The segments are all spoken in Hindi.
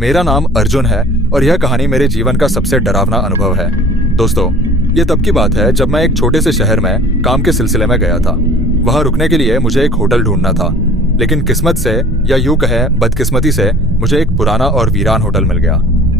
मेरा नाम अर्जुन है और यह कहानी मेरे जीवन का सबसे डरावना अनुभव है। दोस्तों, ये तब की बात है जब मैं एक छोटे से शहर में काम के सिलसिले में गया था। वहां रुकने के लिए मुझे एक होटल ढूंढना था, लेकिन किस्मत से या यूं कहे बदकिस्मती से मुझे एक पुराना और वीरान होटल मिल गया।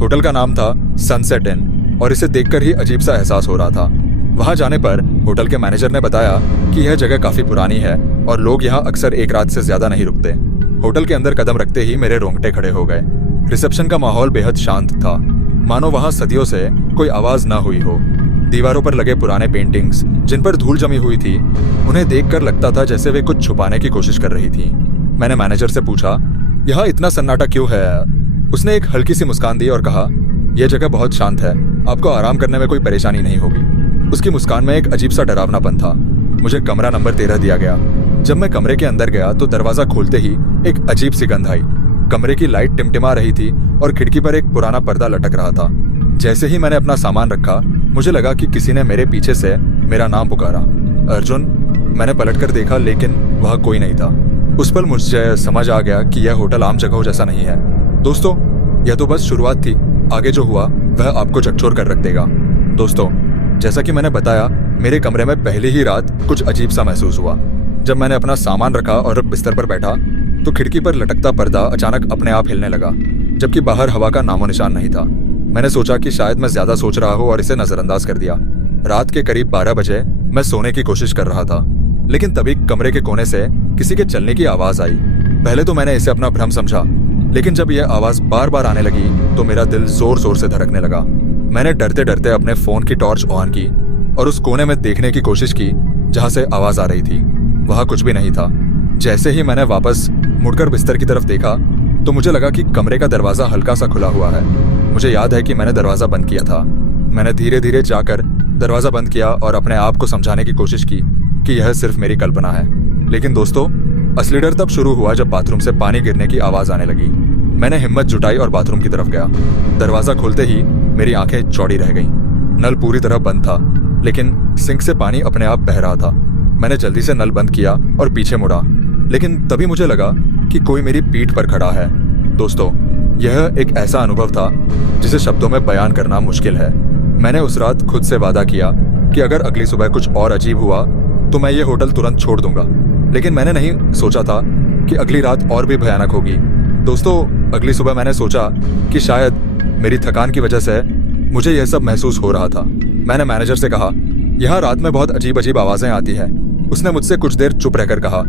होटल का नाम था सनसेट इन और इसे देखकर ही अजीब सा एहसास हो रहा था। वहां जाने पर होटल के मैनेजर ने बताया कि यह जगह काफी पुरानी है और लोग यहाँ अक्सर एक रात से ज्यादा नहीं रुकते। होटल के अंदर कदम रखते ही मेरे रोंगटे खड़े हो गए। रिसेप्शन का माहौल बेहद शांत था, मानो वहां सदियों से कोई आवाज ना हुई हो। दीवारों पर लगे पुराने पेंटिंग्स जिन पर धूल जमी हुई थी, उन्हें देखकर लगता था जैसे वे कुछ छुपाने की कोशिश कर रही थी। मैंने मैनेजर से पूछा, यहाँ इतना सन्नाटा क्यों है? उसने एक हल्की सी मुस्कान दी और कहा, यह जगह बहुत शांत है, आपको आराम करने में कोई परेशानी नहीं होगी। उसकी मुस्कान में एक अजीब सा डरावनापन था। मुझे कमरा नंबर 13 दिया गया। जब मैं कमरे के अंदर गया तो दरवाजा खोलते ही एक अजीब सी गंध आई। कमरे की लाइट टिमटिमा रही थी और खिड़की पर एक पुराना पर्दा लटक रहा था। जैसे ही मैंने अपना सामान रखा, मुझे लगा कि किसी ने मेरे पीछे से मेरा नाम पुकारा, अर्जुन। मैंने पलटकर देखा, लेकिन वह कोई नहीं था। उस पल मुझे समझ आ गया कि यह होटल आम जगहों जैसा नहीं है। दोस्तों, यह तो बस शुरुआत थी। आगे जो हुआ वह आपको झकझोर कर रख देगा। दोस्तों, जैसा कि मैंने बताया, मेरे कमरे में पहली ही रात कुछ अजीब सा महसूस हुआ। जब मैंने अपना सामान रखा और बिस्तर पर बैठा तो खिड़की पर लटकता पर्दा अचानक अपने आप हिलने लगा, जबकि बाहर हवा का नामो निशान नहीं था। मैंने सोचा कि शायद मैं ज्यादा सोच रहा हूँ और इसे नजरअंदाज कर दिया। रात के करीब 12 बजे मैं सोने की कोशिश कर रहा था, लेकिन तभी कमरे के कोने से किसी के चलने की आवाज आई। पहले तो मैंने इसे अपना भ्रम समझा, लेकिन जब यह आवाज बार बार आने लगी तो मेरा दिल जोर जोर से धड़कने लगा। मैंने डरते डरते अपने फोन की टॉर्च ऑन की और उस कोने में देखने की कोशिश की जहां से आवाज आ रही थी। वहां कुछ भी नहीं था। जैसे ही मैंने वापस मुड़कर बिस्तर की तरफ देखा तो मुझे लगा कि कमरे का दरवाजा हल्का सा खुला हुआ है। मुझे याद है कि मैंने दरवाजा बंद किया था। मैंने धीरे धीरे जाकर दरवाजा बंद किया और अपने आप को समझाने की कोशिश की कि यह सिर्फ मेरी कल्पना है। लेकिन दोस्तों, असली डर तब शुरू हुआ जब बाथरूम से पानी गिरने की आवाज आने लगी। मैंने हिम्मत जुटाई और बाथरूम की तरफ गया। दरवाजा खोलते ही मेरी आंखें चौड़ी रह गईं। नल पूरी तरह बंद था, लेकिन सिंक से पानी अपने आप बह रहा था। मैंने जल्दी से नल बंद किया और पीछे मुड़ा, लेकिन तभी मुझे लगा कि कोई मेरी पीठ पर खड़ा है। दोस्तों, यह एक ऐसा अनुभव था जिसे शब्दों में बयान करना मुश्किल है। मैंने उस रात खुद से वादा किया कि अगर अगली सुबह कुछ और अजीब हुआ तो मैं ये होटल तुरंत छोड़ दूंगा, लेकिन मैंने नहीं सोचा था कि अगली रात और भी भयानक होगी। दोस्तों, अगली सुबह मैंने सोचा कि शायद मेरी थकान की वजह से मुझे यह सब महसूस हो रहा था। मैंने मैनेजर से कहा, यहाँ रात में बहुत अजीब अजीब आवाजें आती हैं। उसने मुझसे कुछ देर चुप रहकर कहा,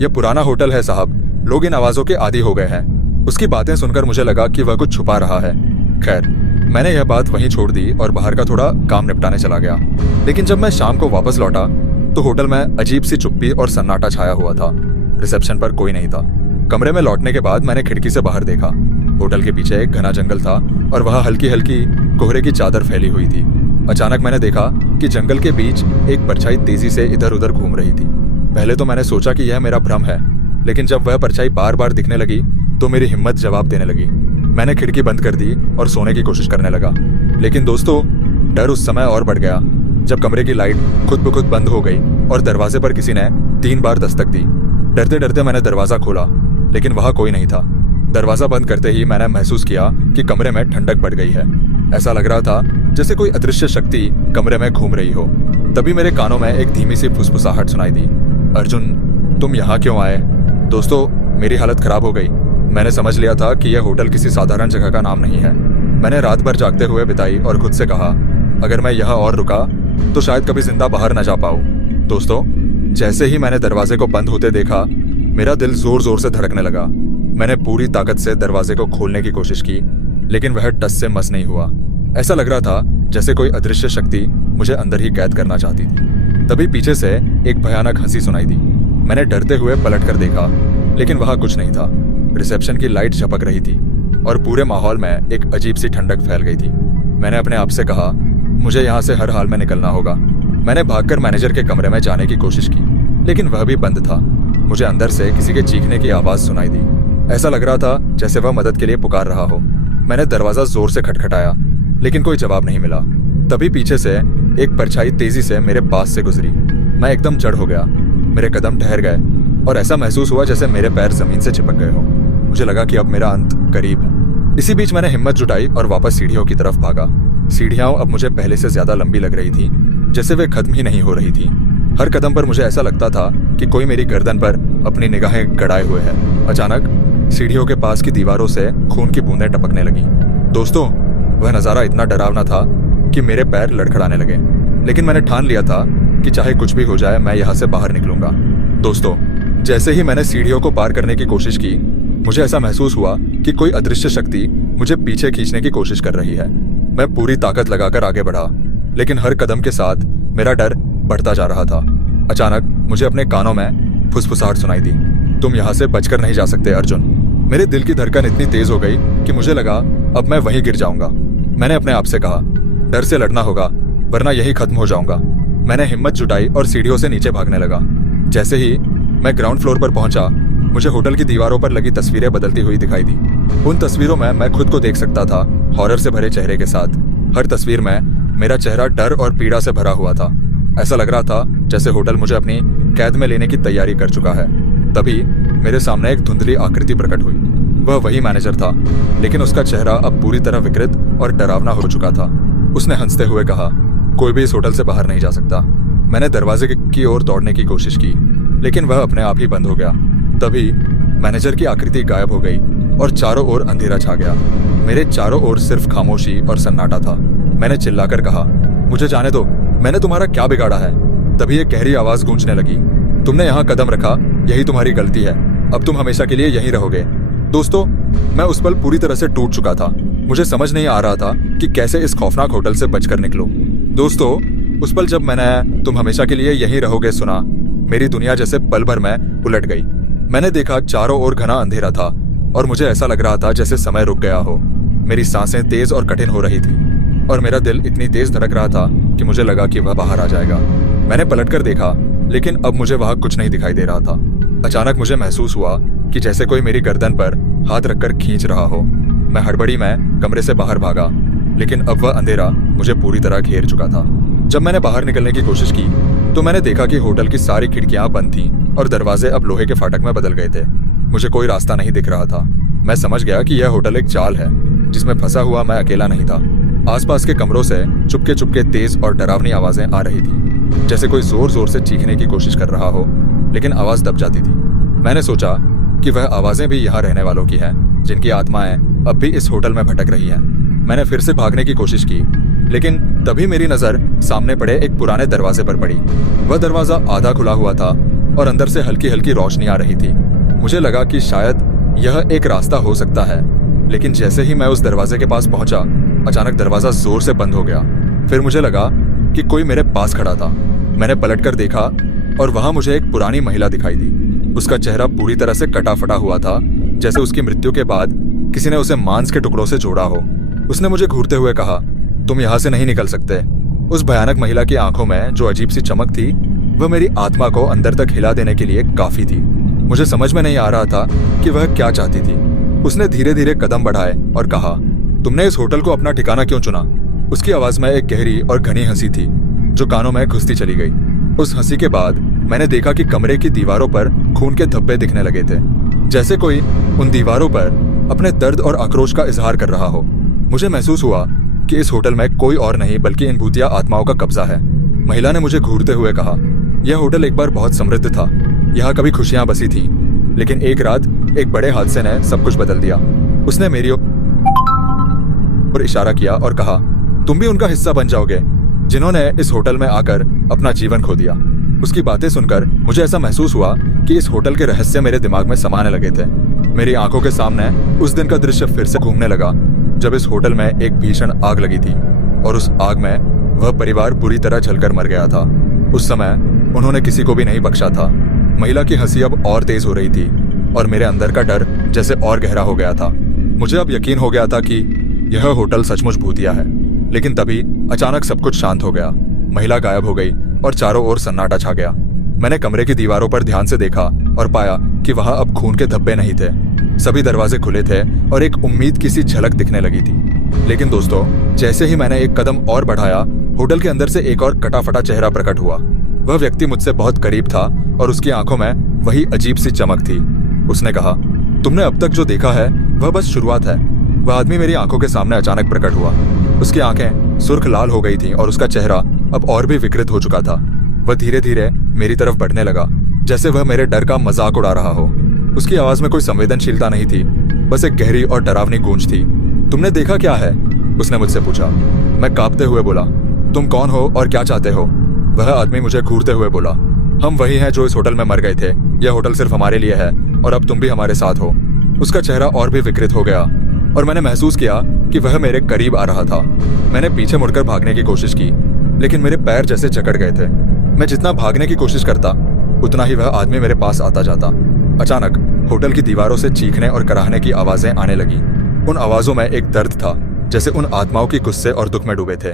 यह पुराना होटल है साहब, लोग इन आवाजों के आदी हो गए हैं। उसकी बातें सुनकर मुझे लगा कि वह कुछ छुपा रहा है। खैर, मैंने यह बात वहीं छोड़ दी और बाहर का थोड़ा काम निपटाने चला गया। लेकिन जब मैं शाम को वापस लौटा तो होटल में अजीब सी चुप्पी और सन्नाटा छाया हुआ था। रिसेप्शन पर कोई नहीं था। कमरे में लौटने के बाद मैंने खिड़की से बाहर देखा। होटल के पीछे एक घना जंगल था और वहां हल्की हल्की कोहरे की चादर फैली हुई थी। अचानक मैंने देखा कि जंगल के बीच एक परछाई तेजी से इधर उधर घूम रही थी। पहले तो मैंने सोचा कि यह मेरा भ्रम है, लेकिन जब वह परछाई बार बार दिखने लगी तो मेरी हिम्मत जवाब देने लगी। मैंने खिड़की बंद कर दी और सोने की कोशिश करने लगा। लेकिन दोस्तों, डर उस समय और बढ़ गया जब कमरे की लाइट खुद ब खुद बंद हो गई और दरवाजे पर किसी ने 3 बार दस्तक दी। डरते डरते मैंने दरवाजा खोला, लेकिन वहां कोई नहीं था। दरवाजा बंद करते ही मैंने महसूस किया कि कमरे में ठंडक बढ़ गई है। ऐसा लग रहा था जैसे कोई अदृश्य शक्ति कमरे में घूम रही हो। तभी मेरे कानों में एक धीमी सी फुसफुसाहट सुनाई दी, अर्जुन, तुम यहाँ क्यों आए? दोस्तों, मेरी हालत खराब हो गई। मैंने समझ लिया था कि यह होटल किसी साधारण जगह का नाम नहीं है। मैंने रात भर जागते हुए बिताई और खुद से कहा, अगर मैं यहाँ और रुका तो शायद कभी जिंदा बाहर न जा पाऊं। दोस्तों, जैसे ही मैंने दरवाजे को बंद होते देखा, मेरा दिल जोर जोर से धड़कने लगा। मैंने पूरी ताकत से दरवाजे को खोलने की कोशिश की, लेकिन वह टस से मस नहीं हुआ। ऐसा लग रहा था जैसे कोई अदृश्य शक्ति मुझे अंदर ही कैद करना चाहती थी। तभी पीछे से एक भयानक हंसी सुनाई दी। मैंने डरते हुए पलट कर देखा, लेकिन वहां कुछ नहीं था। रिसेप्शन की लाइट झपक रही थी और पूरे माहौल में एक अजीब सी ठंडक फैल गई थी। मैंने अपने आप से कहा, मुझे यहाँ से हर हाल में निकलना होगा। मैंने भागकर मैनेजर के कमरे में जाने की कोशिश की, लेकिन वह भी बंद था। मुझे अंदर से किसी के चीखने की आवाज सुनाई दी। ऐसा लग रहा था जैसे वह मदद के लिए पुकार रहा हो। मैंने दरवाजा जोर से खटखटाया, लेकिन कोई जवाब नहीं मिला। तभी पीछे से एक परछाई तेजी से मेरे पास से गुजरी। मैं एकदम जड़ हो गया। मेरे कदम ठहर गए और ऐसा महसूस हुआ जैसे मेरे पैर जमीन से चिपक गए हो। मुझे लगा कि अब मेरा अंत करीब है। इसी बीच मैंने हिम्मत जुटाई और वापस सीढ़ियों की तरफ भागा। सीढ़ियां अब मुझे पहले से ज्यादा लंबी लग रही थी, जैसे वे खत्म ही नहीं हो रही थी। हर कदम पर मुझे ऐसा लगता था कि कोई मेरी गर्दन पर अपनी निगाहें गड़ाए हुए है। अचानक सीढ़ियों के पास की दीवारों से खून की बूंदें टपकने लगी। दोस्तों, वह नजारा इतना डरावना था कि मेरे पैर लड़खड़ाने लगे, लेकिन मैंने ठान लिया था कि चाहे कुछ भी हो जाए मैं यहाँ से बाहर निकलूंगा। दोस्तों, जैसे ही मैंने सीढ़ियों को पार करने की कोशिश की, मुझे ऐसा महसूस हुआ कि कोई अदृश्य शक्ति मुझे पीछे खींचने की कोशिश कर रही है। मैं पूरी ताकत लगाकर आगे बढ़ा, लेकिन हर कदम के साथ मेरा डर बढ़ता जा रहा था। अचानक मुझे अपने कानों में फुसफुसाहट सुनाई दी। तुम यहाँ से बचकर नहीं जा सकते अर्जुन। मेरे दिल की धड़कन इतनी तेज हो गई कि मुझे लगा अब मैं वहीं गिर जाऊंगा। मैंने अपने आप से कहा, डर से लड़ना होगा वरना यही खत्म हो जाऊंगा। मैंने हिम्मत जुटाई और सीढ़ियों से नीचे भागने लगा। जैसे ही मैं ग्राउंड फ्लोर पर पहुंचा, मुझे होटल की दीवारों पर लगी तस्वीरें बदलती हुई दिखाई दी। उन तस्वीरों में मैं खुद को देख सकता था, हॉरर से भरे चेहरे के साथ। हर तस्वीर में मेरा चेहरा डर और पीड़ा से भरा हुआ था। ऐसा लग रहा था जैसे होटल मुझे अपनी कैद में लेने की तैयारी कर चुका है। तभी मेरे सामने एक धुंधली आकृति प्रकट हुई। वह वही मैनेजर था, लेकिन उसका चेहरा अब पूरी तरह विकृत और डरावना हो चुका था। उसने हंसते हुए कहा, कोई भी इस होटल से बाहर नहीं जा सकता। मैंने दरवाजे की ओर दौड़ने की कोशिश की, लेकिन वह अपने आप ही बंद हो गया। तभी मैनेजर की आकृति गायब हो गई और चारों ओर अंधेरा छा गया। मेरे चारों ओर सिर्फ खामोशी और सन्नाटा था। मैंने चिल्लाकर कहा, मुझे जाने दो, मैंने तुम्हारा क्या बिगाड़ा है? तभी एक गहरी आवाज गूंजने लगी, तुमने यहाँ कदम रखा, यही तुम्हारी गलती है। अब तुम हमेशा के लिए यहीं रहोगे। दोस्तों, मैं उस पल पूरी तरह से टूट चुका था। मुझे समझ नहीं आ रहा था कि कैसे इस खौफनाक होटल से बचकर निकलूं। दोस्तों, उस पल जब मैंने तुम हमेशा के लिए यहीं रहोगे सुना, मेरी दुनिया जैसे पल भर में उलट गई। मैंने देखा चारों ओर घना अंधेरा था और मुझे ऐसा लग रहा था जैसे समय रुक गया हो। मेरी सांसें तेज और कठिन हो रही थी और मेरा दिल इतनी तेज धड़क रहा था कि मुझे लगा कि वह बाहर आ जाएगा। मैंने पलटकर देखा, लेकिन अब मुझे वहां कुछ नहीं दिखाई दे रहा था। अचानक मुझे महसूस हुआ कि जैसे कोई मेरी गर्दन पर हाथ रखकर खींच रहा हो। मैं हड़बड़ी में कमरे से बाहर भागा, लेकिन अब वह अंधेरा मुझे पूरी तरह घेर चुका था। जब मैंने बाहर निकलने की कोशिश की तो मैंने देखा कि होटल की सारी खिड़कियां बंद थीं और दरवाजे अब लोहे के फाटक में बदल गए थे। मुझे कोई रास्ता नहीं दिख रहा था। मैं समझ गया कि यह होटल एक जाल है जिसमें फंसा हुआ मैं अकेला नहीं था। आसपास के कमरों से चुपके चुपके तेज और डरावनी आवाजें आ रही थी, जैसे कोई जोर जोर से चीखने की कोशिश कर रहा हो, लेकिन आवाज दब जाती थी। मैंने सोचा कि वह आवाजें भी यहाँ रहने वालों की हैं, जिनकी आत्माएं अब भी इस होटल में भटक रही हैं। मैंने फिर से भागने की कोशिश की, लेकिन तभी मेरी नजर सामने पड़े एक पुराने दरवाजे पर पड़ी। वह दरवाजा आधा खुला हुआ था और अंदर से हल्की हल्की रोशनी आ रही थी। मुझे लगा कि शायद यह एक रास्ता हो सकता है, लेकिन जैसे ही मैं उस दरवाजे के पास पहुंचा, अचानक दरवाजा जोर से बंद हो गया। फिर मुझे लगा कि कोई मेरे पास खड़ा था। मैंने पलटकर देखा और वहां मुझे एक पुरानी महिला दिखाई दी। उसका चेहरा पूरी तरह से कटा फटा हुआ था, जैसे उसकी मृत्यु के बाद किसी ने उसे मांस के टुकड़ों से जोड़ा हो। उसने मुझे घूरते हुए कहा, तुम यहाँ से नहीं निकल सकते। उस भयानक महिला की आंखों में जो अजीब सी चमक थी, वह मेरी आत्मा को अंदर तक हिला देने के लिए काफी थी। मुझे समझ में नहीं आ रहा था कि वह क्या चाहती थी। उसने धीरे धीरे कदम बढ़ाए और कहा, तुमने इस होटल को अपना ठिकाना क्यों चुना? उसकी आवाज में एक गहरी और घनी हंसी थी जो कानों में घुसती चली गई। उस हंसी के बाद मैंने देखा कि कमरे की दीवारों पर खून के धब्बे दिखने लगे थे, जैसे कोई उन दीवारों पर अपने दर्द और आक्रोश का इजहार कर रहा हो। मुझे महसूस हुआ कि इस होटल में कोई और नहीं बल्कि इन भूतिया आत्माओं का कब्जा है। महिला ने मुझे घूरते हुए कहा, यह होटल एक बार बहुत समृद्ध था, यहाँ कभी खुशियां बसी थी, लेकिन एक रात एक बड़े हादसे ने सब कुछ बदल दिया। उसने मेरी ओर इशारा किया और कहा, तुम भी उनका हिस्सा बन जाओगे जिन्होंने इस होटल में आकर अपना जीवन खो दिया। उसकी बातें सुनकर मुझे ऐसा महसूस हुआ कि इस होटल के रहस्य मेरे दिमाग में समाने लगे थे। मेरी आंखों के सामने उस दिन का दृश्य फिर से घूमने लगा जब इस होटल में एक भीषण आग लगी थी और उस आग में वह परिवार बुरी तरह जलकर मर गया था। उस समय उन्होंने किसी को भी नहीं बख्शा था। महिला की हंसी अब और तेज हो रही थी और मेरे अंदर का डर जैसे और गहरा हो गया था। मुझे अब यकीन हो गया था कि यह होटल सचमुच भूतिया है। लेकिन तभी अचानक सब कुछ शांत हो गया। महिला गायब हो गई और चारों ओर सन्नाटा छा गया। मैंने कमरे की दीवारों पर ध्यान से देखा और पाया कि वहां अब खून के धब्बे नहीं थे। सभी दरवाजे खुले थे और एक उम्मीद की सी झलक दिखने लगी थी। लेकिन दोस्तों, जैसे ही मैंने एक कदम और बढ़ाया, होटल के अंदर से एक और कटा फटा चेहरा प्रकट हुआ। वह व्यक्ति मुझसे बहुत करीब था और उसकी आंखों में वही अजीब सी चमक थी। उसने कहा, तुमने अब तक जो देखा है वह बस शुरुआत है। वह आदमी मेरी आंखों के सामने अचानक प्रकट हुआ। उसकी आंखें सुर्ख लाल हो गई थीं और उसका चेहरा अब और भी विकृत हो चुका था। वह धीरे धीरे मेरी तरफ बढ़ने लगा, जैसे वह मेरे डर का मजाक उड़ा रहा हो। उसकी आवाज में कोई संवेदनशीलता नहीं थी, बस एक गहरी और डरावनी गूंज थी। तुमने देखा क्या है? उसने मुझसे पूछा। मैं कांपते हुए बोला, तुम कौन हो और क्या चाहते हो? वह आदमी मुझे घूरते हुए बोला, हम वही हैं जो इस होटल में मर गए थे। यह होटल सिर्फ हमारे लिए है और अब तुम भी हमारे साथ हो। उसका चेहरा और भी विकृत हो गया और मैंने महसूस किया कि वह मेरे करीब आ रहा था। मैंने पीछे मुड़कर भागने की कोशिश की, लेकिन मेरे पैर जैसे जकड़ गए थे। मैं जितना भागने की कोशिश करता, उतना ही वह आदमी मेरे पास आता जाता। अचानक होटल की दीवारों से चीखने और कराहने की आवाजें आने लगी। उन आवाजों में एक दर्द था, जैसे उन आत्माओं की गुस्से और दुख में डूबे थे।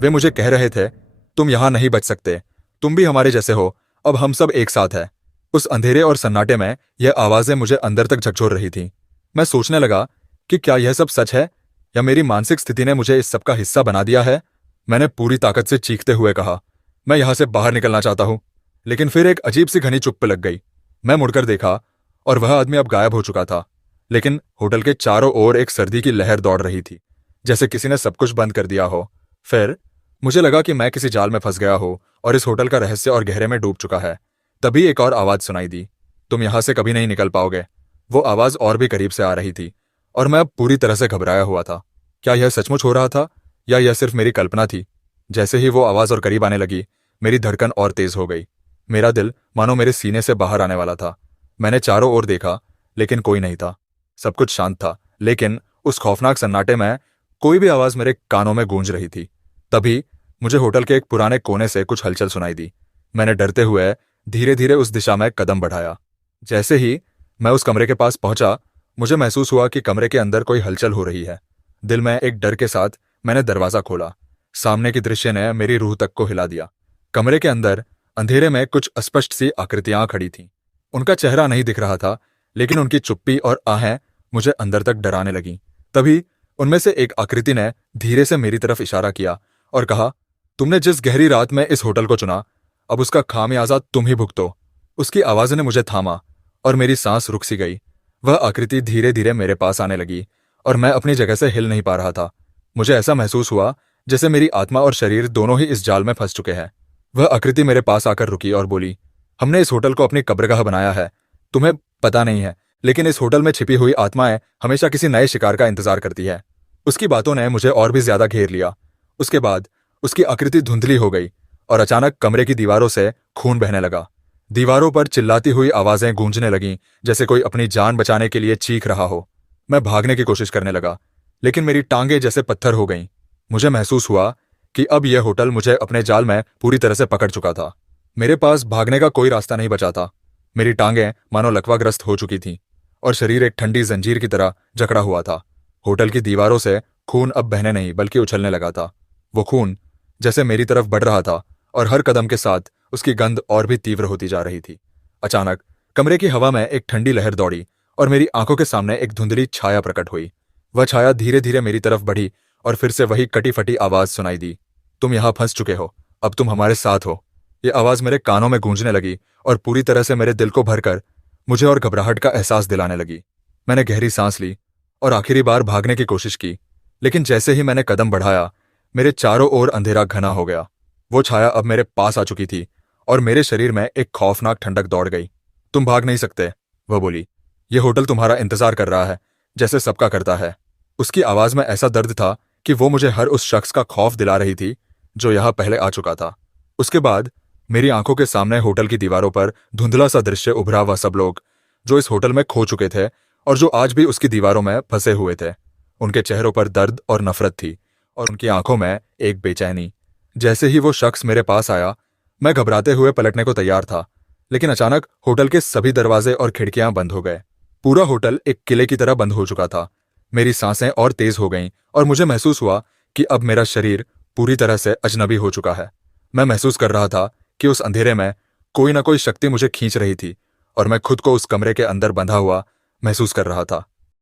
वे मुझे कह रहे थे, तुम यहाँ नहीं बच सकते, तुम भी हमारे जैसे हो, अब हम सब एक साथ हैं। उस अंधेरे और सन्नाटे में यह आवाजें मुझे अंदर तक झकझोर रही थीं। मैं सोचने लगा कि क्या यह सब सच है या मेरी मानसिक स्थिति ने मुझे इस सब का हिस्सा बना दिया है। मैंने पूरी ताकत से चीखते हुए कहा, मैं यहां से बाहर निकलना चाहता हूं। लेकिन फिर एक अजीब सी घनी चुप्पी लग गई। मैं मुड़कर देखा और वह आदमी अब गायब हो चुका था, लेकिन होटल के चारों ओर एक सर्दी की लहर दौड़ रही थी, जैसे किसी ने सब कुछ बंद कर दिया हो। फिर मुझे लगा कि मैं किसी जाल में फंस गया हो और इस होटल का रहस्य और गहरे में डूब चुका है। तभी एक और आवाज सुनाई दी, तुम यहां से कभी नहीं निकल पाओगे। वो आवाज और भी करीब से आ रही थी और मैं अब पूरी तरह से घबराया हुआ था। क्या यह सचमुच हो रहा था या यह सिर्फ मेरी कल्पना थी? जैसे ही वो आवाज और करीब आने लगी, मेरी धड़कन और तेज हो गई। मेरा दिल मानो मेरे सीने से बाहर आने वाला था। मैंने चारों ओर देखा, लेकिन कोई नहीं था। सब कुछ शांत था, लेकिन उस खौफनाक सन्नाटे में कोई भी आवाज मेरे कानों में गूंज रही थी। तभी मुझे होटल के एक पुराने कोने से कुछ हलचल सुनाई दी। मैंने डरते हुए धीरे धीरे उस दिशा में कदम बढ़ाया। जैसे ही मैं उस कमरे के पास पहुंचा, मुझे महसूस हुआ कि कमरे के अंदर कोई हलचल हो रही है। दिल में एक डर के साथ मैंने दरवाजा खोला। सामने की दृश्य ने मेरी रूह तक को हिला दिया। कमरे के अंदर अंधेरे में कुछ अस्पष्ट सी आकृतियां खड़ी थीं। उनका चेहरा नहीं दिख रहा था, लेकिन उनकी चुप्पी और आहें मुझे अंदर तक डराने लगीं। तभी उनमें से एक आकृति ने धीरे से मेरी तरफ इशारा किया और कहा, तुमने जिस गहरी रात में इस होटल को चुना, अब उसका खामियाजा तुम ही भुगतो। उसकी आवाज ने मुझे थामा और मेरी सांस रुक सी गई। वह आकृति धीरे धीरे मेरे पास आने लगी और मैं अपनी जगह से हिल नहीं पा रहा था। मुझे ऐसा महसूस हुआ जैसे मेरी आत्मा और शरीर दोनों ही इस जाल में फंस चुके हैं। वह आकृति मेरे पास आकर रुकी और बोली, हमने इस होटल को अपनी कब्रगाह बनाया है। तुम्हें पता नहीं है, लेकिन इस होटल में छिपी हुई आत्माएं हमेशा किसी नए शिकार का इंतजार करती है। उसकी बातों ने मुझे और भी ज्यादा घेर लिया। उसके बाद उसकी आकृति धुंधली हो गई और अचानक कमरे की दीवारों से खून बहने लगा। दीवारों पर चिल्लाती हुई आवाजें गूंजने लगीं, जैसे कोई अपनी जान बचाने के लिए चीख रहा हो। मैं भागने की कोशिश करने लगा, लेकिन मेरी टांगें जैसे पत्थर हो गईं। मुझे महसूस हुआ कि अब यह होटल मुझे अपने जाल में पूरी तरह से पकड़ चुका था। मेरे पास भागने का कोई रास्ता नहीं बचा था। मेरी टांगें मानो लकवाग्रस्त हो चुकी थीं और शरीर एक ठंडी जंजीर की तरह जकड़ा हुआ था। होटल की दीवारों से खून अब बहने नहीं बल्कि उछलने लगा था। वो खून जैसे मेरी तरफ बढ़ रहा था और हर कदम के साथ उसकी गंध और भी तीव्र होती जा रही थी। अचानक कमरे की हवा में एक ठंडी लहर दौड़ी और मेरी आंखों के सामने एक धुंधली छाया प्रकट हुई। वह छाया धीरे धीरे मेरी तरफ बढ़ी और फिर से वही कटी फटी आवाज सुनाई दी, तुम यहां फंस चुके हो, अब तुम हमारे साथ हो। यह आवाज मेरे कानों में गूंजने लगी और पूरी तरह से मेरे दिल को भरकर मुझे और घबराहट का एहसास दिलाने लगी। मैंने गहरी सांस ली और आखिरी बार भागने की कोशिश की, लेकिन जैसे ही मैंने कदम बढ़ाया, मेरे चारों ओर अंधेरा घना हो गया। वो छाया अब मेरे पास आ चुकी थी और मेरे शरीर में एक खौफनाक ठंडक दौड़ गई। तुम भाग नहीं सकते, वह बोली। यह होटल तुम्हारा इंतजार कर रहा है, जैसे सबका करता है। उसकी आवाज में ऐसा दर्द था कि वो मुझे हर उस शख्स का खौफ दिला रही थी जो यहां पहले आ चुका था। उसके बाद मेरी आंखों के सामने होटल की दीवारों पर धुंधला सा दृश्य उभरा। वह सब लोग जो इस होटल में खो चुके थे और जो आज भी उसकी दीवारों में फंसे हुए थे। उनके चेहरों पर दर्द और नफरत थी और उनकी आंखों में एक बेचैनी। जैसे ही वो शख्स मेरे पास आया, मैं घबराते हुए पलटने को तैयार था, लेकिन अचानक होटल के सभी दरवाजे और खिड़कियां बंद हो गए। पूरा होटल एक किले की तरह बंद हो चुका था। मेरी सांसें और तेज हो गईं और मुझे महसूस हुआ कि अब मेरा शरीर पूरी तरह से अजनबी हो चुका है। मैं महसूस कर रहा था कि उस अंधेरे में कोई ना कोई शक्ति मुझे खींच रही थी और मैं खुद को उस कमरे के अंदर बंधा हुआ महसूस कर रहा था।